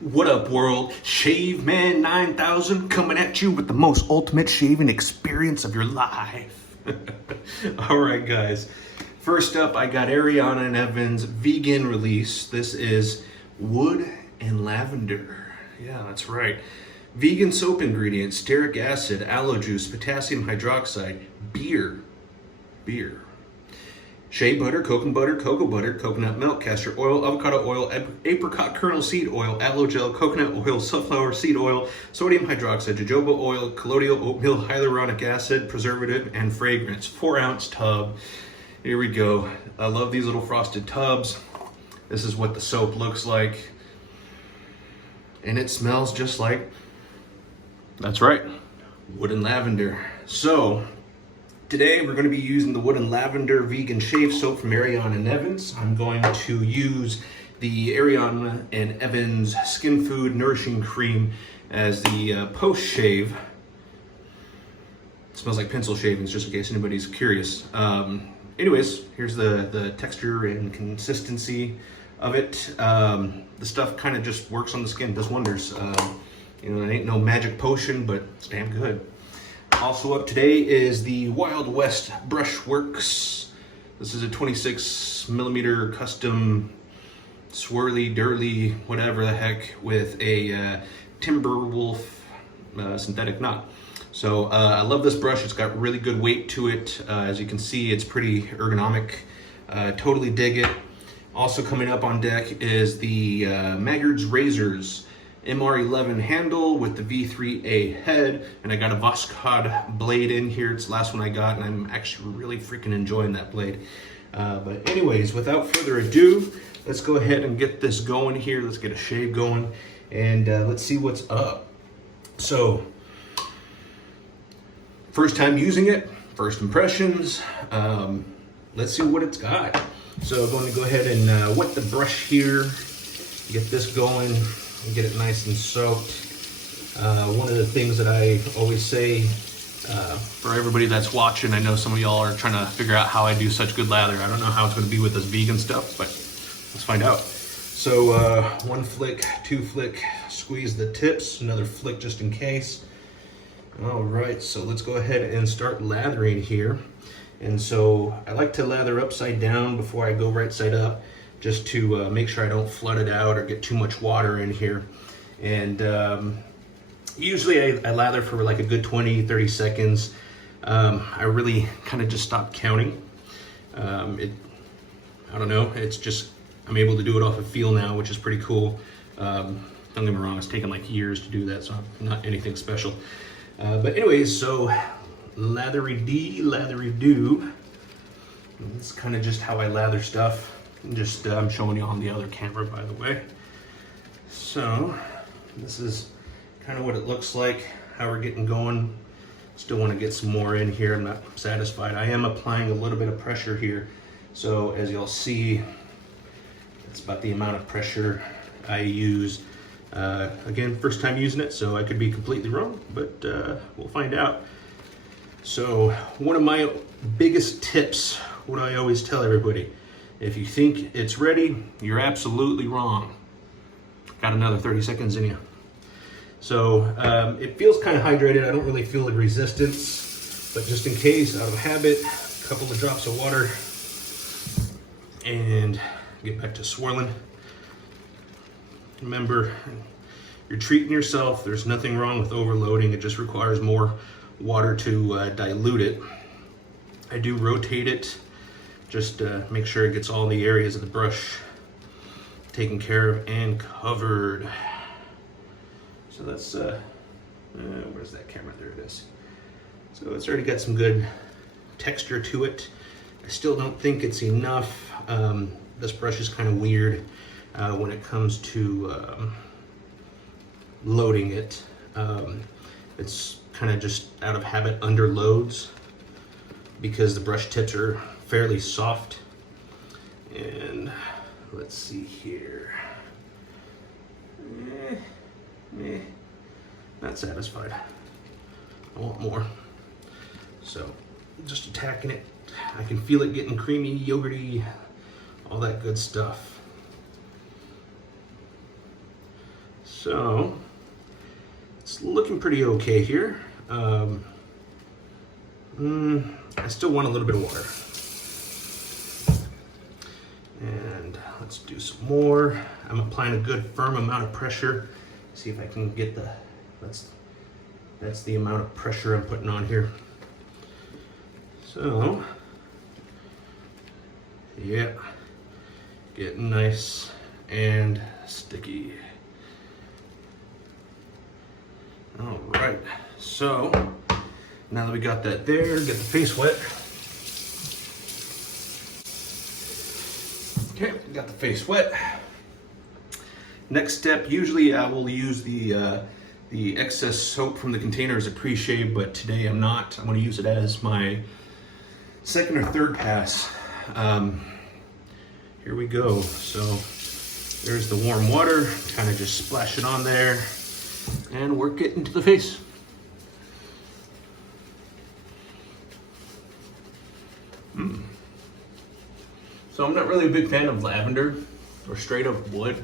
What up, world? Shave Man 9000 coming at you with the most ultimate shaving experience of your life. Alright guys, first up I got Ariana Evans vegan release. This is wood and lavender. Yeah, that's right. Vegan soap ingredients, stearic acid, aloe juice, potassium hydroxide, beer, shea butter, cocoa butter, coconut milk, castor oil, avocado oil, apricot kernel seed oil, aloe gel, coconut oil, sunflower seed oil, sodium hydroxide, jojoba oil, colloidal oatmeal, hyaluronic acid, preservative, and fragrance. 4-ounce tub. Here we go. I love these little frosted tubs. This is what the soap looks like. And it smells just like, that's right, wood and lavender. So, today we're going to be using the wood and lavender vegan shave soap from Ariana Evans. I'm going to use the Ariana and Evans Skin Food Nourishing Cream as the post shave. It smells like pencil shavings, just in case anybody's curious. Anyways, here's the texture and consistency of it. The stuff kind of just works on the skin, does wonders. You know, it ain't no magic potion, but it's damn good. Also up today is the Wild West Brushworks. This is a 26mm custom swirly, dirly, whatever the heck, with a Timberwolf synthetic knot. So I love this brush. It's got really good weight to it. As you can see, it's pretty ergonomic. Totally dig it. Also coming up on deck is the Maggard's Razors MR11 handle with the V3A head, and I got a Voskhod blade in here. It's the last one I got, and I'm actually really freaking enjoying that blade. But anyways, without further ado, let's go ahead and get this going here. Let's get a shave going, and let's see what's up. So, first time using it, first impressions. Let's see what it's got. So I'm going to go ahead and wet the brush here, get this going, and get it nice and soaked. One of the things that I always say for everybody that's watching, I know some of y'all are trying to figure out how I do such good lather. I don't know how it's going to be with this vegan stuff, but let's find out. So one flick, two flick, squeeze the tips, another flick just in case. All right, so let's go ahead and start lathering here. And so I like to lather upside down before I go right side up, just to make sure I don't flood it out or get too much water in here. And usually I lather for like a good 20-30 seconds. I really kind of just stopped counting. I don't know, it's just, I'm able to do it off of feel now, which is pretty cool. Don't get me wrong, it's taken like years to do that, so not anything special. But anyways, so lathery-dee, lathery-do. It's kind of just how I lather stuff. Just I'm showing you on the other camera, by the way. So this is kind of what it looks like, how we're getting going. Still want to get some more in here. I'm not satisfied. I am applying a little bit of pressure here. So as you'll see, it's about the amount of pressure I use. Again, first time using it, so I could be completely wrong, but we'll find out. So one of my biggest tips, what I always tell everybody, if you think it's ready, you're absolutely wrong. Got another 30 seconds in you. So it feels kind of hydrated. I don't really feel the resistance, but just in case, out of habit, a couple of drops of water and get back to swirling. Remember, you're treating yourself. There's nothing wrong with overloading. It just requires more water to dilute it. I do rotate it, just make sure it gets all the areas of the brush taken care of and covered. So that's, where's that camera? There it is. So it's already got some good texture to it. I still don't think it's enough. This brush is kind of weird when it comes to loading it. It's kind of just out of habit underloads because the brush tips are fairly soft. And let's see here. Not satisfied. I want more. So just attacking it. I can feel it getting creamy, yogurty, all that good stuff. So it's looking pretty okay here. I still want a little bit of water. And let's do some more. I'm applying a good firm amount of pressure. See if I can get the, that's the amount of pressure I'm putting on here. So, yeah, getting nice and sticky. All right, so now that we got that there, get the face wet. Okay, got the face wet. Next step, usually I will use the excess soap from the container as a pre-shave, but today I'm not. I'm gonna use it as my second or third pass. Here we go. So there's the warm water, kind of just splash it on there and work it into the face. So I'm not really a big fan of lavender or straight up wood,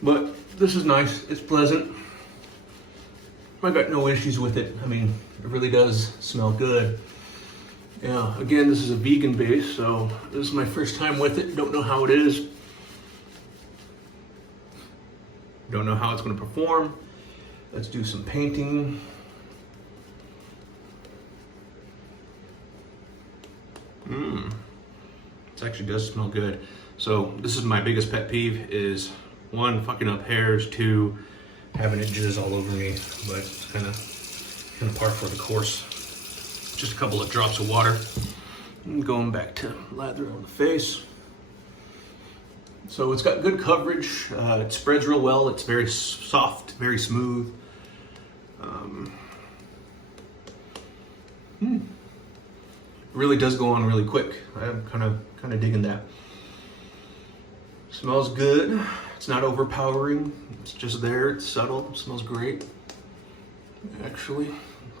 but this is nice, it's pleasant. I got no issues with it. I mean, it really does smell good. Yeah, again, this is a vegan base, so this is my first time with it. Don't know how it is. Don't know how it's gonna perform. Let's do some painting. It actually does smell good. So this is my biggest pet peeve is 1, fucking up hairs, 2, having it jizz all over me, but it's kind of par for the course. Just a couple of drops of water. And going back to lather on the face. So it's got good coverage. It spreads real well. It's very soft, very smooth. Really does go on really quick. I'm kind of digging that. Smells good. It's not overpowering. It's just there. It's subtle. It smells great. Actually,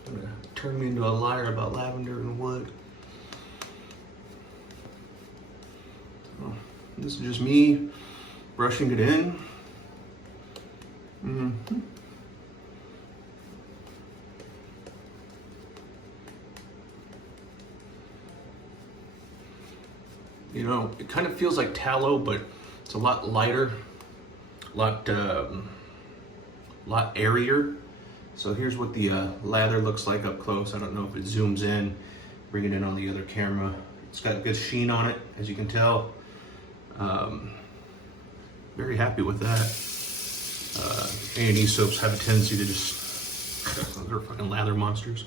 I'm gonna turn me into a liar about lavender and wood. So, this is just me brushing it in. You know, it kind of feels like tallow, but it's a lot lighter, lot airier. So here's what the lather looks like up close. I don't know if it zooms in, bring it in on the other camera. It's got good sheen on it, as you can tell. Very happy with that. A&E soaps have a tendency to just, they're fucking lather monsters.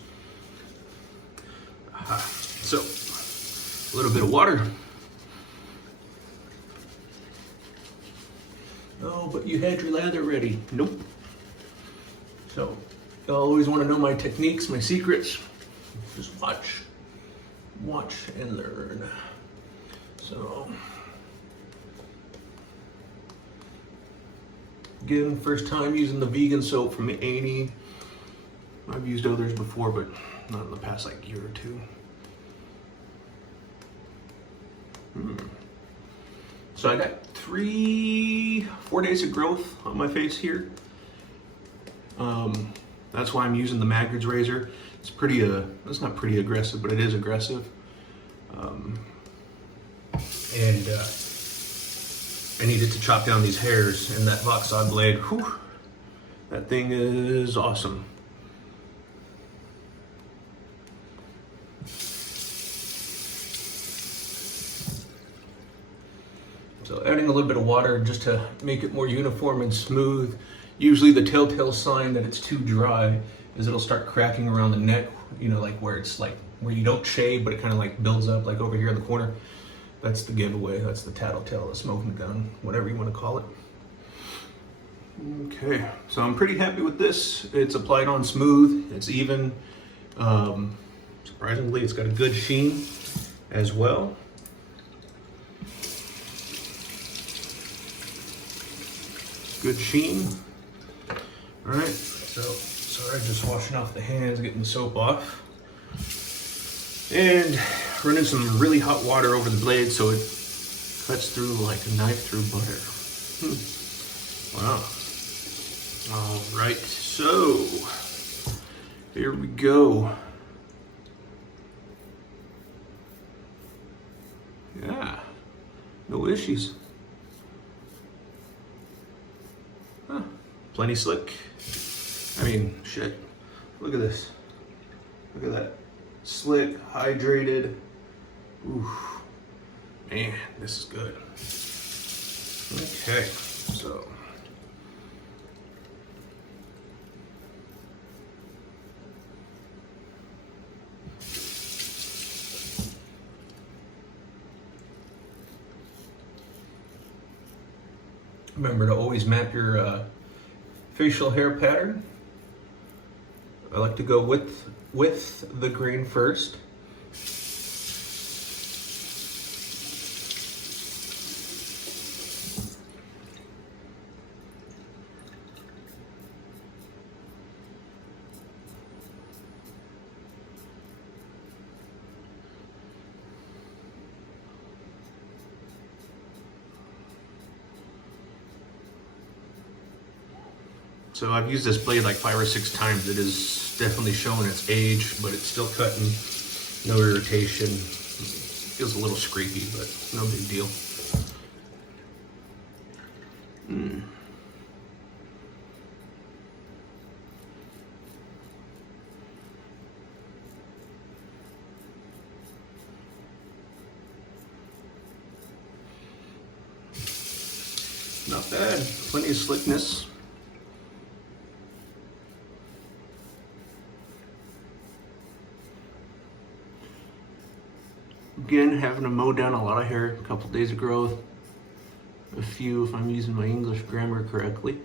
So, a little bit of water. Oh, but you had your lather ready. Nope. So, you always want to know my techniques, my secrets. Just watch and learn. So, again, first time using the vegan soap from A&E. I've used others before, but not in the past like year or two. So I got 4 days of growth on my face here. That's why I'm using the Magrid's razor. It's pretty, it's not pretty aggressive, but it is aggressive. And I needed to chop down these hairs, and that box saw blade, whew, that thing is awesome. So adding a little bit of water just to make it more uniform and smooth. Usually the telltale sign that it's too dry is it'll start cracking around the neck, you know, like where it's like, where you don't shave, but it kind of like builds up like over here in the corner. That's the giveaway, that's the tattletale, the smoking gun, whatever you want to call it. Okay, so I'm pretty happy with this. It's applied on smooth, it's even. Surprisingly, it's got a good sheen as well. Good sheen. All right, so sorry, just washing off the hands, getting the soap off. And running some really hot water over the blade so it cuts through like a knife through butter. Wow. All right, so here we go. Yeah, no issues. Huh, plenty slick. I mean, shit, look at this. Look at that. Slick, hydrated. Ooh, man, this is good. Okay, so. Remember to always map your facial hair pattern. I like to go with the grain first. So I've used this blade like 5 or 6 times. It is definitely showing its age, but it's still cutting. No irritation. Feels a little scrapey, but no big deal. Not bad. Plenty of slickness. Again, having to mow down a lot of hair, a couple days of growth, a few if I'm using my English grammar correctly.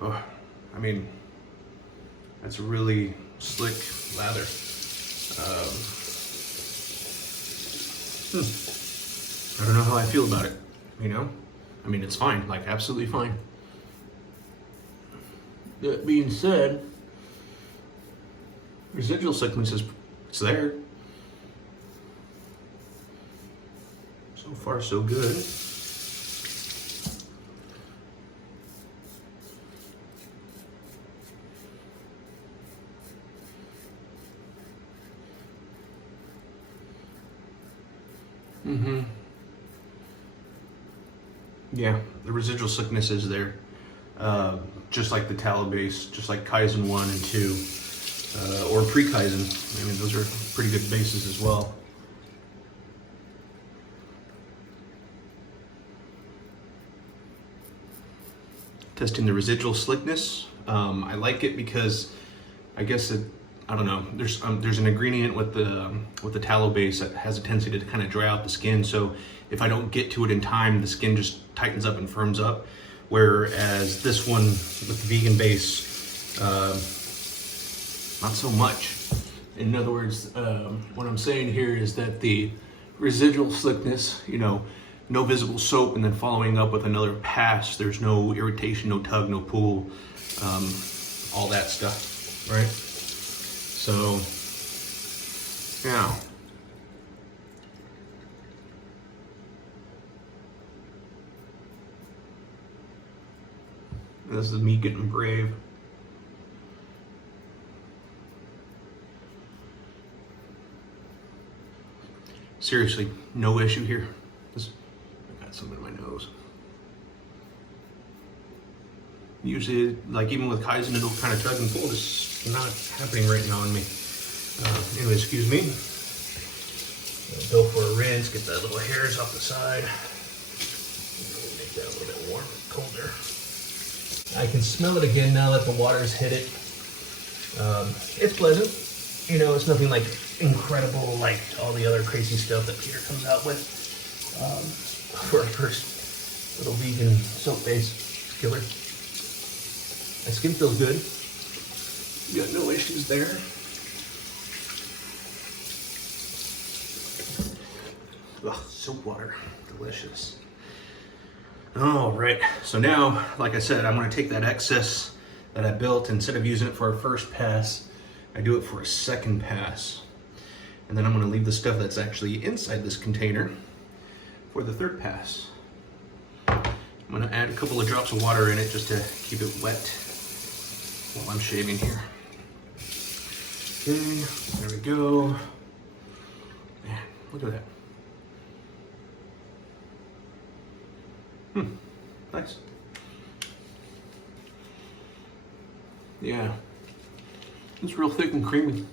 Oh, I mean, that's a really slick lather. I don't know how I feel about it, you know? I mean, it's fine, like absolutely fine. That being said, residual slickness it's there. So far, so good. Yeah, the residual slickness is there. Just like the tallow base, just like Kaizen 1 and 2. Or pre-Kaizen. I mean, those are pretty good bases as well. Testing the residual slickness. I like it because I guess I don't know. There's an ingredient with the tallow base that has a tendency to kind of dry out the skin. So if I don't get to it in time, the skin just tightens up and firms up. Whereas this one with the vegan base, not so much. In other words, what I'm saying here is that the residual slickness, you know, no visible soap and then following up with another pass, there's no irritation, no tug, no pull, all that stuff, right? So, now, this is me getting brave. Seriously, no issue here. I got something in my nose. Usually, like even with Kaizen, it'll kind of tug and pull. This is not happening right now on me. Anyway, excuse me. Go for a rinse, get the little hairs off the side. Make that a little bit warmer, colder. I can smell it again now that the water's hit it. It's pleasant. You know, it's nothing like incredible like all the other crazy stuff that Peter comes out with for our first little vegan soap base killer. My skin feels good. Got no issues there. Ugh, soap water, delicious. All right, so now, like I said, I'm gonna take that excess that I built. Instead of using it for a first pass, I do it for a second pass. And then I'm gonna leave the stuff that's actually inside this container for the third pass. I'm gonna add a couple of drops of water in it just to keep it wet while I'm shaving here. Okay, there we go. Man, look at that. Nice. Yeah, it's real thick and creamy.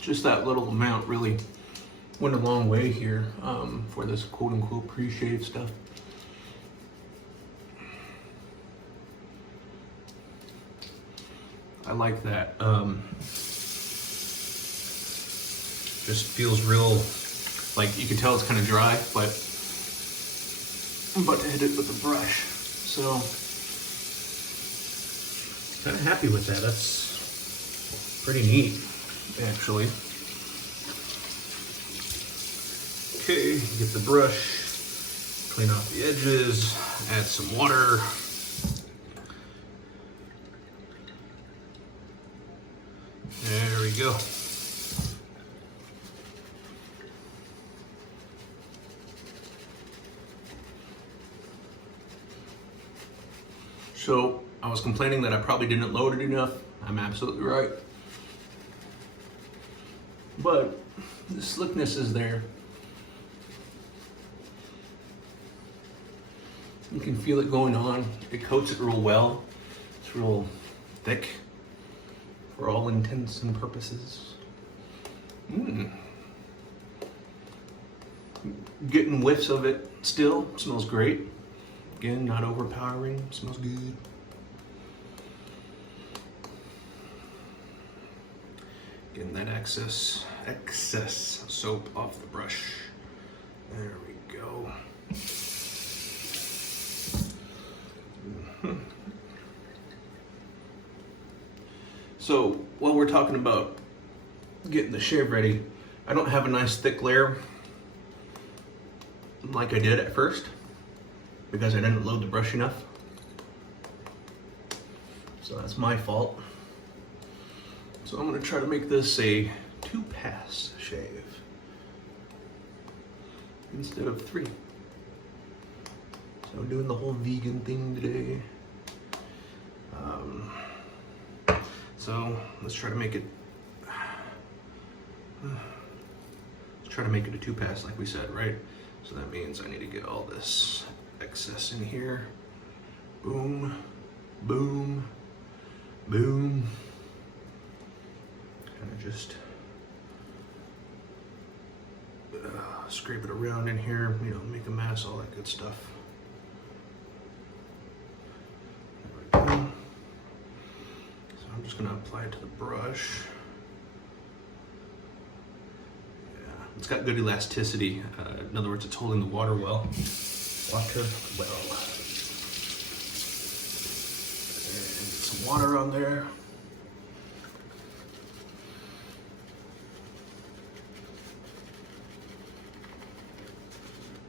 Just that little amount really went a long way here for this quote-unquote pre-shave stuff. I like that. Just feels real, like you can tell it's kind of dry, but I'm about to hit it with a brush. So, kind of happy with that. That's pretty neat, actually. Okay, get the brush, clean off the edges, add some water. There we go. So I was complaining that I probably didn't load it enough. I'm absolutely right. But the slickness is there. You can feel it going on. It coats it real well. It's real thick for all intents and purposes. Getting whiffs of it still. Smells great. Again, not overpowering. Smells good. Getting that excess soap off the brush. There we go. So while we're talking about getting the shave ready, I don't have a nice thick layer like I did at first because I didn't load the brush enough. So that's my fault. So I'm gonna try to make this a 2-pass shave instead of 3. So I'm doing the whole vegan thing today. So let's try to make it. Let's try to make it a 2-pass, like we said, right? So that means I need to get all this excess in here. Boom, boom, boom. Kind of just scrape it around in here, you know, make a mess, all that good stuff. There we go. So I'm just gonna apply it to the brush. Yeah, it's got good elasticity. In other words, it's holding the water well. Water well. And get some water on there.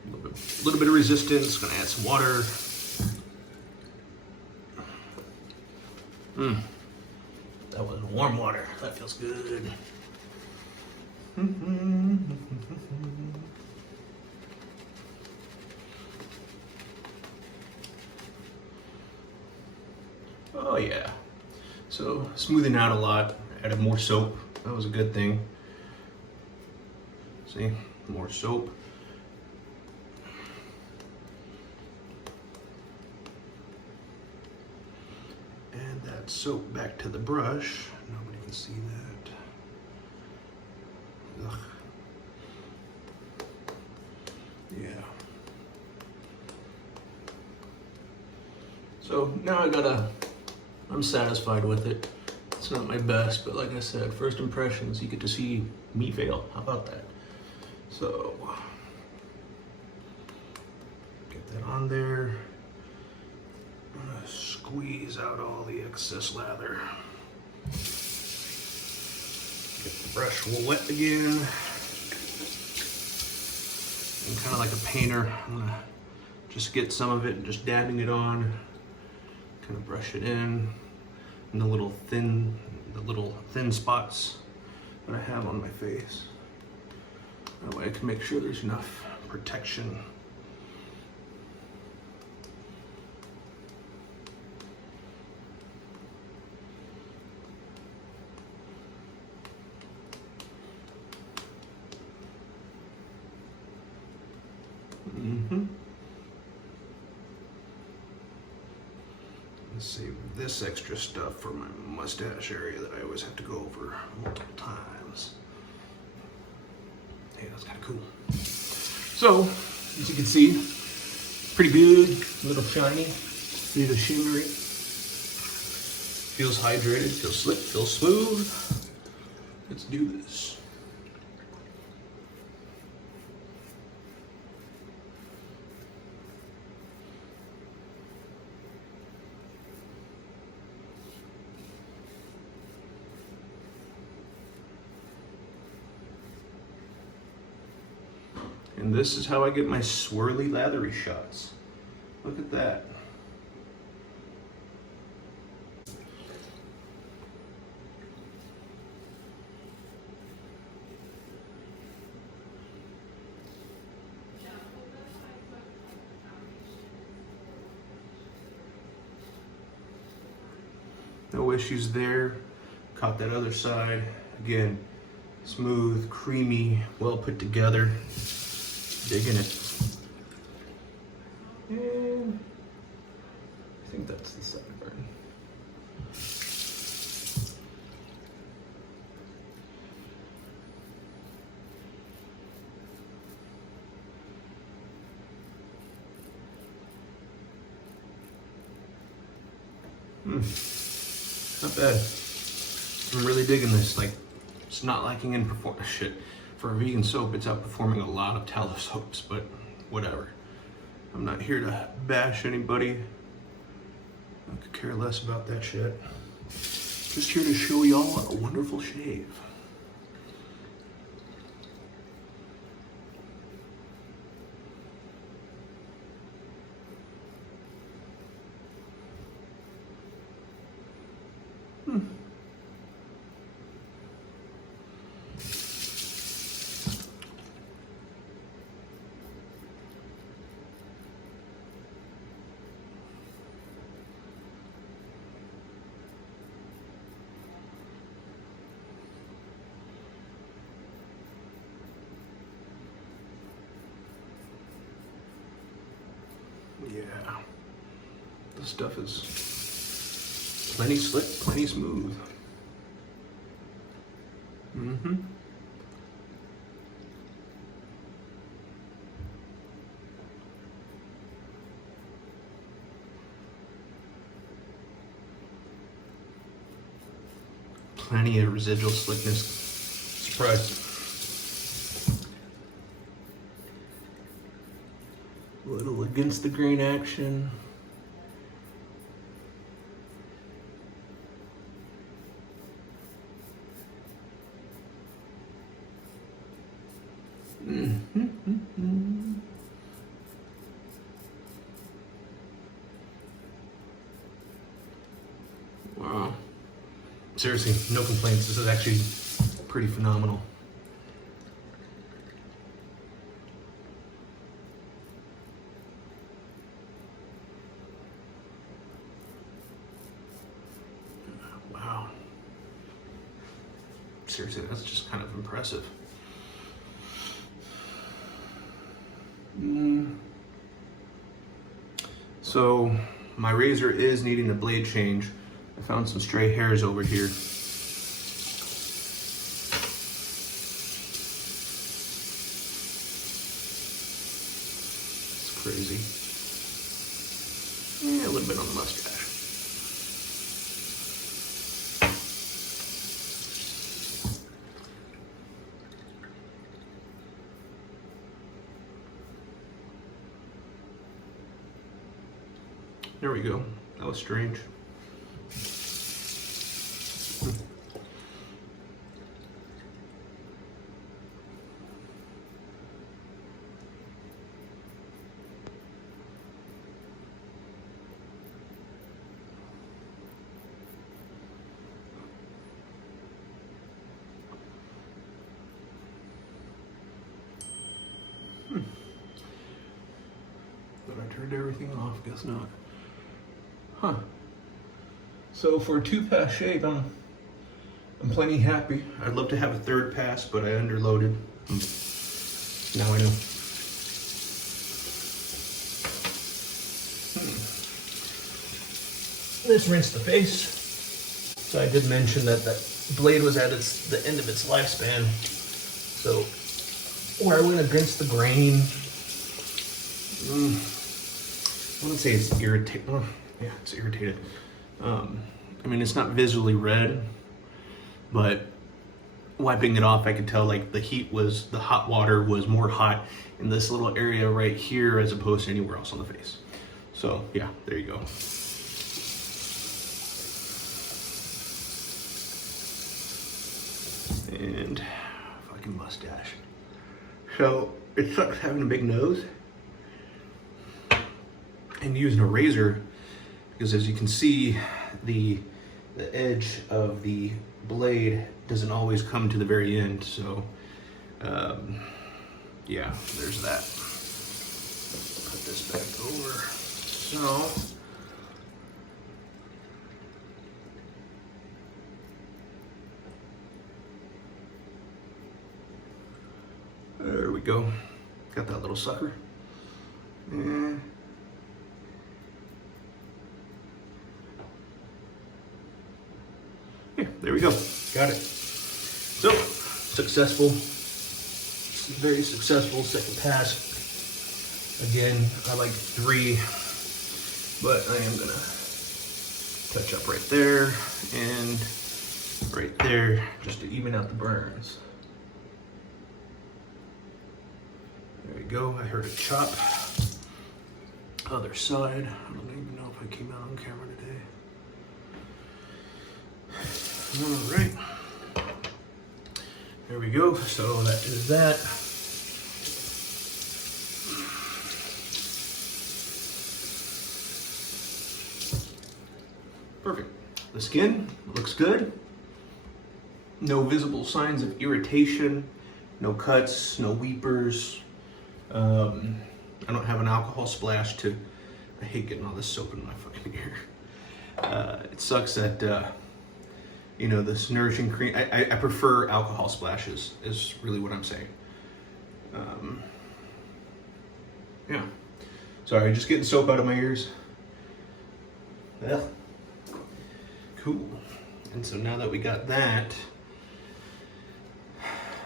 A little bit of resistance, gonna add some water. That was warm water, that feels good. Oh yeah, so smoothing out a lot, added more soap, that was a good thing. See, more soap. Soap back to the brush. Nobody can see that. Ugh. Yeah. So now I'm satisfied with it. It's not my best, but like I said, first impressions, you get to see me fail. How about that? So, get that on there. I'm gonna squeeze out all the excess lather. Get the brush wet again. I'm kind of like a painter. I'm gonna just get some of it and just dabbing it on. Kind of brush it in the little thin the little thin spots that I have on my face. That way I can make sure there's enough protection. Let's save this extra stuff for my mustache area that I always have to go over multiple times. Hey, that's kind of cool. So, as you can see, pretty good, a little shiny, a little shimmery. Feels hydrated, feels slick, feels smooth. Let's do this. And this is how I get my swirly, lathery shots. Look at that. No issues there. Caught that other side. Again, smooth, creamy, well put together. Digging it. And I think that's the second burn. Not bad. I'm really digging this. Like, it's not lacking in performance. Shit. For a vegan soap, it's outperforming a lot of tallow soaps, but whatever. I'm not here to bash anybody. I could care less about that shit. Just here to show y'all a wonderful shave. Yeah, this stuff is plenty slick, plenty smooth. Plenty of residual slickness. Surprised. A little against the grain action. Wow. Seriously, no complaints. This is actually pretty phenomenal. Wow. Seriously, that's just kind of impressive. So my razor is needing a blade change. I found some stray hairs over here. It's crazy. Yeah, a little bit on the mustache. There we go. That was strange. scraped everything off, guess not. Huh. So for a 2-pass shave, I'm plenty happy. I'd love to have a 3rd pass, but I underloaded. Now I know. Let's rinse the face. So I did mention that that blade was at the end of its lifespan. So where I went against the grain, I wouldn't say it's irritated. Oh, yeah, it's irritated. I mean, it's not visually red, but wiping it off, I could tell like the hot water was more hot in this little area right here as opposed to anywhere else on the face. So yeah, there you go. And fucking mustache. So it sucks having a big nose and using a razor, because as you can see, the edge of the blade doesn't always come to the very end. So yeah, there's that. Put this back over. So there we go. Got that little sucker. And yeah, there we go. Got it. So, successful. Very successful 2nd pass. Again, I like 3, but I am gonna touch up right there and right there just to even out the burns. There we go. I heard a chop. Other side. I don't even know if I came out on camera today. All right. There we go. So that is that. Perfect. The skin looks good. No visible signs of irritation. No cuts. No weepers. I don't have an alcohol splash to. I hate getting all this soap in my fucking ear. It sucks that. You know, this Nourishing cream, I prefer alcohol splashes, is really what I'm saying. Yeah. Sorry, just getting soap out of my ears. Yeah. Cool. And so now that we got that,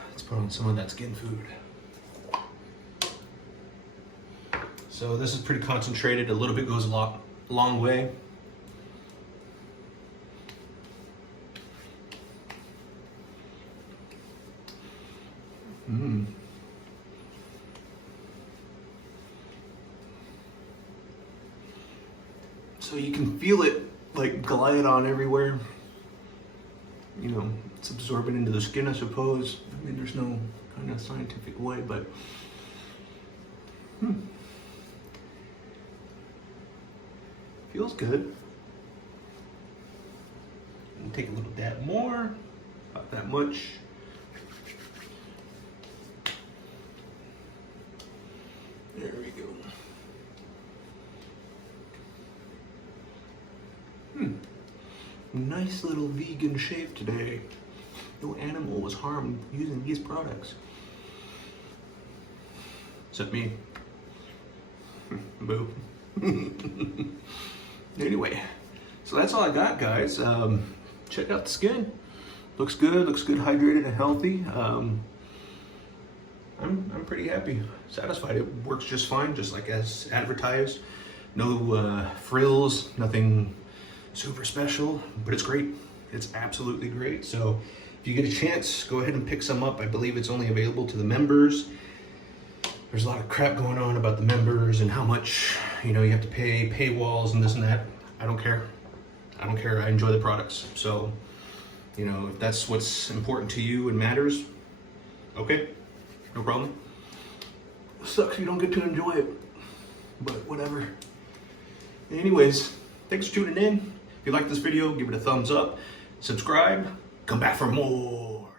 let's put on some of that skin food. So this is pretty concentrated. A little bit goes a long way. So you can feel it like glide on everywhere. You know, it's absorbing into the skin, I suppose. I mean, there's no kind of scientific way, but feels good. And take a little dab more, not that much. There we go. Nice little vegan shave today. No animal was harmed using these products. Except me. Boo. Anyway, so that's all I got, guys. Check out the skin. Looks good, hydrated and healthy. I'm pretty happy, satisfied. It works just fine, just like as advertised. No frills, nothing super special, but it's great. It's absolutely great. So if you get a chance, go ahead and pick some up. I believe it's only available to the members. There's a lot of crap going on about the members and how much, you know, you have to pay paywalls and this and that. I don't care. I don't care. I enjoy the products. So, you know, if that's what's important to you and matters, okay, no problem. Sucks you don't get to enjoy it, but whatever. Anyways, thanks for tuning in. If you like this video, give it a thumbs up, subscribe, come back for more.